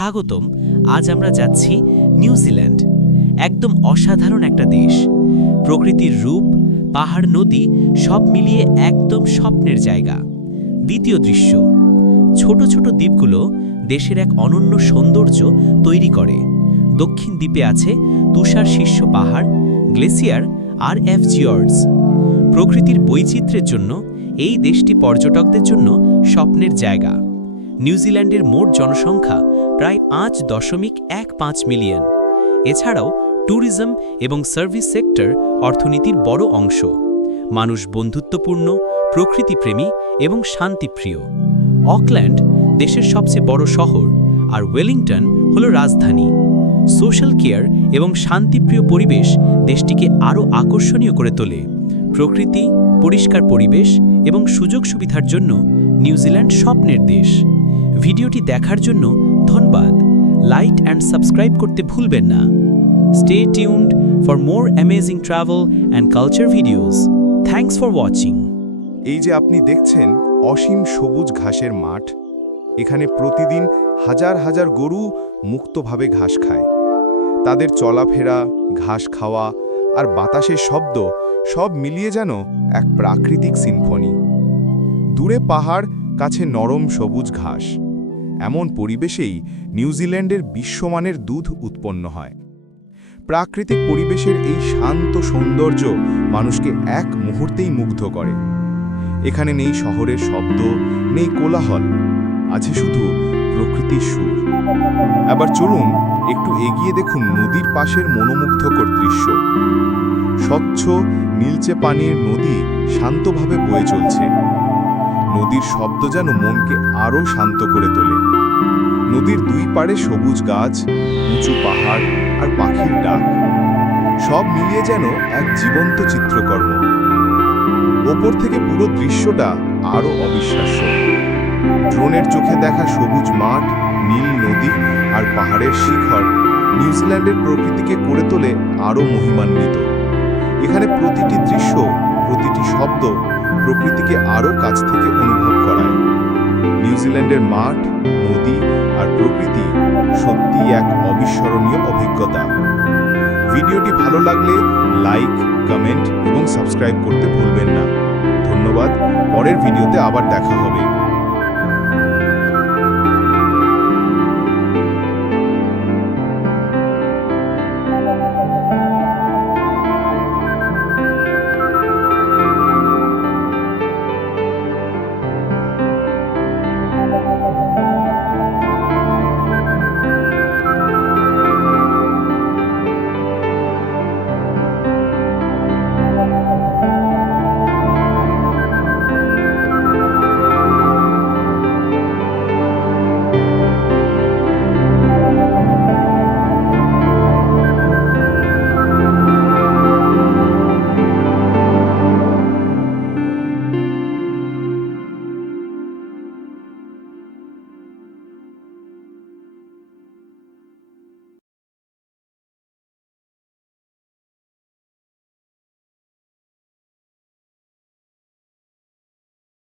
স্বাগতম। আজ আমরা যাচ্ছি নিউজিল্যান্ড। একদম অসাধারণ একটা দেশ। প্রকৃতির রূপ, পাহাড়, নদী সব মিলিয়ে একদম স্বপ্নের জায়গা। দ্বিতীয় দৃশ্য, ছোট ছোট দ্বীপগুলো দেশের এক অনন্য সৌন্দর্য তৈরি করে। দক্ষিণ দ্বীপে আছে তুষার শীর্ষ পাহাড়, গ্লেসিয়ার আর ফিয়র্ডস। প্রকৃতির বৈচিত্র্যের জন্য এই দেশটি পর্যটকদের জন্য স্বপ্নের জায়গা। নিউজিল্যান্ডের মোট জনসংখ্যা প্রায় 5.15 মিলিয়ন। এছাড়াও ট্যুরিজম এবং সার্ভিস সেক্টর অর্থনীতির বড় অংশ। মানুষ বন্ধুত্বপূর্ণ, প্রকৃতিপ্রেমী এবং শান্তিপ্রিয়। অকল্যান্ড দেশের সবচেয়ে বড় শহর, আর ওয়েলিংটন হল রাজধানী। সোশ্যাল কেয়ার এবং শান্তিপ্রিয় পরিবেশ দেশটিকে আরও আকর্ষণীয় করে তোলে। প্রকৃতি, পরিষ্কার পরিবেশ এবং সুযোগ সুবিধার জন্য নিউজিল্যান্ড স্বপ্নের দেশ। ভিডিওটি দেখার জন্য ধন্যবাদ। লাইক অ্যান্ড সাবস্ক্রাইব করতে ভুলবেন না। Stay tuned for more amazing travel and culture videos. Thanks for watching. এই যে আপনি দেখছেন অসীম সবুজ ঘাসের মাঠ, এখানে প্রতিদিন হাজার হাজার গরু মুক্তভাবে ঘাস খায়। তাদের চলাফেরা, ঘাস খাওয়া আর বাতাসের শব্দ সব মিলিয়ে যেন এক প্রাকৃতিক সিম্ফনি। দূরে পাহাড়, কাছে নরম সবুজ ঘাস। এমন পরিবেশেই নিউজিল্যান্ডের বিশ্বমানের দুধ উৎপন্ন হয়। প্রাকৃতিক পরিবেশের এই শান্ত সৌন্দর্য মানুষকে এক মুহূর্তেই মুগ্ধ করে। এখানে নেই শহরের শব্দ, নেই কোলাহল, আছে শুধু প্রকৃতির সুর। এবার চলুন একটু এগিয়ে দেখুন নদীর পাশের মনোমুগ্ধকর দৃশ্য। স্বচ্ছ নীলচে পানির নদী শান্তভাবে বয়ে চলছে। নদীর শব্দ যেন মনকে আরও শান্ত করে তোলে। নদীর দুই পাড়ে সবুজ গাছ, উঁচু পাহাড় আর পাখির ডাক, সব মিলিয়ে যেন এক জীবন্ত চিত্রকর্ম। ওপর থেকে পুরো দৃশ্যটা আরও অবিশ্বাস্য। ড্রোনের চোখে দেখা সবুজ মাঠ, নীল নদী আর পাহাড়ের শিখর নিউজিল্যান্ডের প্রকৃতিকে করে তোলে আরও মহিমান্বিত। এখানে প্রতিটি দৃশ্য, প্রতিটি শব্দ প্রকৃতিকে আরও কাছ থেকে অনুভব করায়। নিউজিল্যান্ডের মাঠ, নদী আর প্রকৃতি সত্যি এক অবিস্মরণীয় অভিজ্ঞতা। ভিডিওটি ভালো লাগলে লাইক, কমেন্ট এবং সাবস্ক্রাইব করতে ভুলবেন না। ধন্যবাদ। পরের ভিডিওতে আবার দেখা হবে।